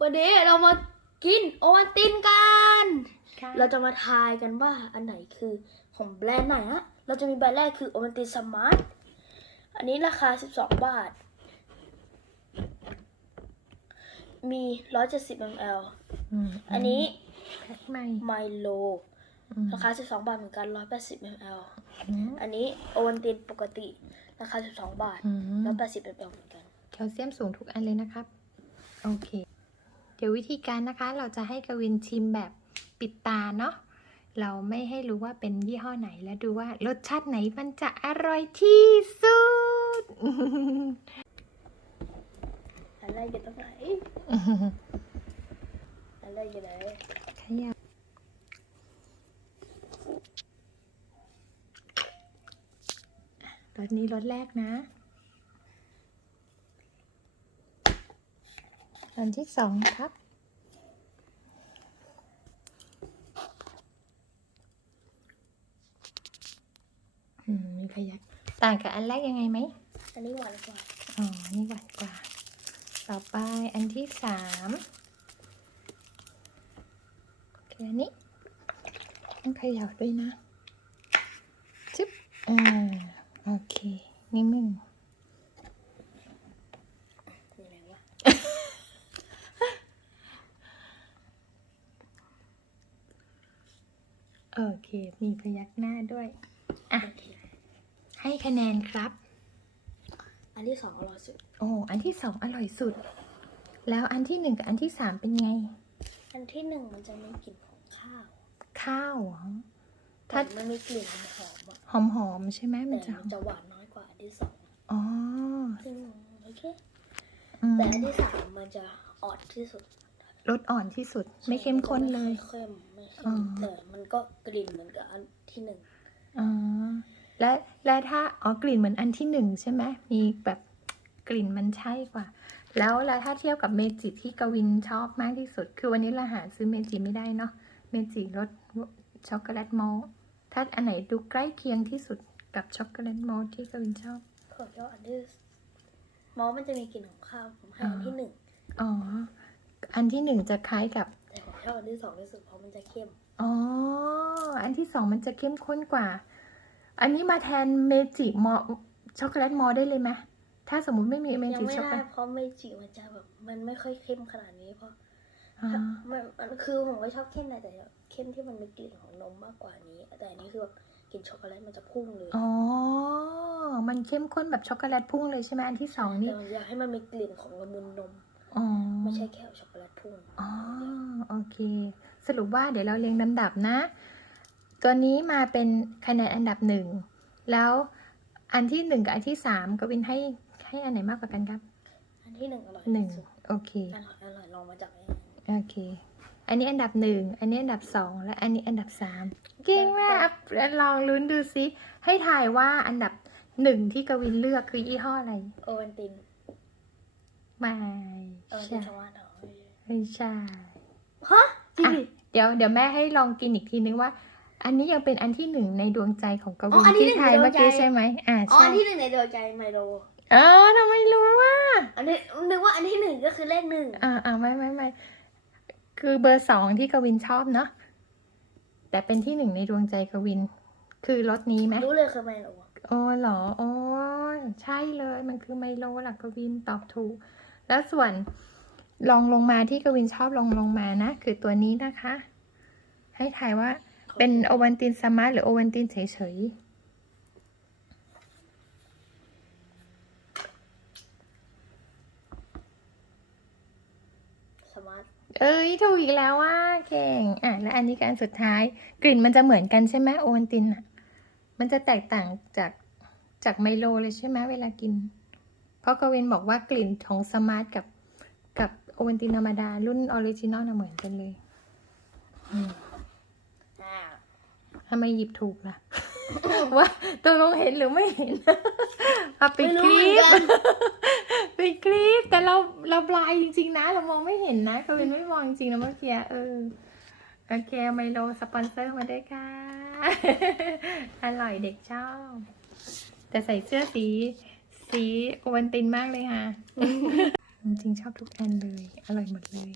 วันนี้เรามากินโอวัลตินกันค่ะเราจะมาทายกันว่าอันไหนคือของแบรนด์ไหนฮะ เราจะมีแบรนด์แรกคือโอวัลตินสมาร์ท อันนี้ราคา 12 บาท มี 170 ml มอันนี้แพ็คใหม่ไมโลอืมราคา 12 บาทเหมือนกัน 180 ml อืมอันนี้โอวัลตินปกติ ราคา 12 บาทอืม180 ml เหมือนกัน แคลเซียมสูงทุกอันเลยนะครับ โอเค เดี๋ยววิธีการนะคะเราจะให้กวินชิมแบบปิดตาเนาะเราไม่ให้รู้ว่าเป็นยี่ห้อไหนและดูว่ารสชาติไหนมันจะอร่อยที่สุดอันแรกอยู่ตรงไหนอันแรกอยู่ไหนขยับรสนี้รสแรกนะ อันที่สองครับอืมมีขยักต่างกับอันแรกยังไงไหม อันนี้หวานกว่า อ๋อ นี่หวานกว่า ต่อไปอันที่สามคืออันนี้ต้องเขย่าด้วยนะจึ๊บอ่า โอเคนี่มึง อยู่ไหนวะ โอ เค มีพยักหน้าด้วย อะโอเคให้คะแนนครับ อันที่สองอร่อยสุด โอ้อันที่สองอร่อยสุด แล้วอันที่หนึ่งกับอันที่สามเป็นไง อันที่หนึ่งมันจะมีกลิ่นของข้าว ข้าวเหรอแต่ถ้ามันมีกลิ่นหอมๆอะหอมหอมๆใช่ไหมมันแต่จะมันจะหวานน้อยกว่าอันที่สองอ๋อซึ่งโอเคอืมแต่อันที่สามมันจะอ่อนที่สุด รสอ่อนที่สุด ไม่เข้มข้นเลยไม่เข้มไม่เข้อ๋มอแต่มันก็กลิ่นเหมือนกับอันที่หนึ่งอ๋อและและถ้าอ๋อกลิ่นเหมือนอันที่หนึ่งใช่ไหมมีแบบกลิ่นมันใช่กว่า แล้วแล้วถ้าเทียบกับเมจิที่กวินชอบมากที่สุด คือวันนี้เราหาซื้อเมจิไม่ได้เนาะเมจิรสช็อกโกแลตมอลต์ถ้าอันไหนดูใกล้เคียงที่สุดกับช็อกโกแลตมอลต์ที่กวินชอบขอชอบอันที่มอสมันจะมีกลิ่นของข้าวผมให้อันที่หนึ่งอ๋อ อันที่หนึ่งจะคล้ายกับแต่ผมชอบอันที่สองที่สุดเพราะมันจะเข้มอ๋อ อันที่สองมันจะเข้มข้นกว่า อันนี้มาแทนเมจิมอช็อกโกแลตมอได้เลยไหมถ้าสมมุติไม่มีเมยังจิไม่ช็อกโกได้แลตเพราะเมจิมันจะแบบมันไม่ค่อยเข้มขนาดนี้เพราะอ๋อมันมันคือผมก็ชอบเข้มนะแต่เข้มที่มันมีกลิ่นของนมมากกว่านี้ แต่อันนี้คือแบบกลิ่นช็อกโกแลตมันจะพุ่งเลยอ๋อ มันเข้มข้นแบบช็อกโกแลตพุ่งเลยใช่ไหมอันที่สองนี่ แต่มันอยากให้มันมีกลิ่นของละมุนนม อ๋อ ไม่ใช่แค่ช็อกโกแลตพุ่งอ๋อโอเค สรุปว่าเดี๋ยวเราเรียงลำดับนะ ตัวนี้มาเป็นคะแนนอันดับหนึ่งแล้วอันที่หนึ่งกับอันที่สามกวินให้ให้อันไหนมากกว่ากันครับ อันที่หนึ่งอร่อยหนึ่งที่สุดโอเคอร่อยอร่อยลองมาจากไหนโอเค อันนี้อันดับหนึ่งอันนี้อันดับสองและอันนี้อันดับสามเก่งมากลองลุ้นดูซิให้ทายว่าอันดับหนึ่งที่กวินเลือกคือยี่ห้ออะไร โอเวนติน ไม่โอเวนติใช่นชาวบ้านเหรอไม่ใช่ฮะจริงอะดิเดี๋ยวเดี๋ยวแม่ให้ลองกินอีกทีนึงว่า อันนี้ยังเป็นอันที่หนึ่งในดวงใจของกอ๋วิอนอันที่ที่หนึ่งทายในดวเมื่งอใจกี้ใช่ไหมอ่าอ๋อใช่อันที่หนึ่งในดวงใจไมโลเออทำไมรู้ว่าอันนี้นึกว่าอันที่หนึ่งก็คือเลขหนึ่งอ่าอ่าไม่ไม่ไม่คือเบอร์สองที่กวินชอบเนาะแต่เป็นที่หนึ่งในดวงใจกวิน คือรสนี้ไหมรู้เลยคือไมโลโอ้เหรอโอ้ใช่เลยมันคือไมโลหลักกวินตอบถูก แล้วส่วนลองลงมาที่กวินชอบลองลงมานะ คือตัวนี้นะคะ ให้ทายว่าเป็นโอวันตินสมาร์ทหรือโอวันตินเฉยสมาร์ทๆเอ้ยถูกอีกแล้วว่าเก่งอะและอันนี้การสุดท้าย กลิ่นมันจะเหมือนกันใช่ไหมโอวันตินอะ มันจะแตกต่างจากจากไมโลเลยใช่ไหมเวลากิน เพราะกวินบอกว่ากลิ่นของสมาร์ทกับกับโอวันตินธรรมดา รุ่นออริจินอลน่ะเหมือนกันเลยอ่าทำไมหยิบถูกล่ะ ว่าตกลงเห็นหรือไม่เห็นเอาไปคลิปไปคลิป แต่เราเราบลายจริง ๆ นะ เรามองไม่เห็นนะกวินไม่มองจริงๆนะเมื่อกี้เออโอเคไมโลสปอนเซอร์มาด้วยค่ะ อร่อยเด็กชอบ แต่ใส่เสื้อสี สีโอวันตินมากเลยค่ะ จริงชอบทุกแอนเลย อร่อยหมดเลย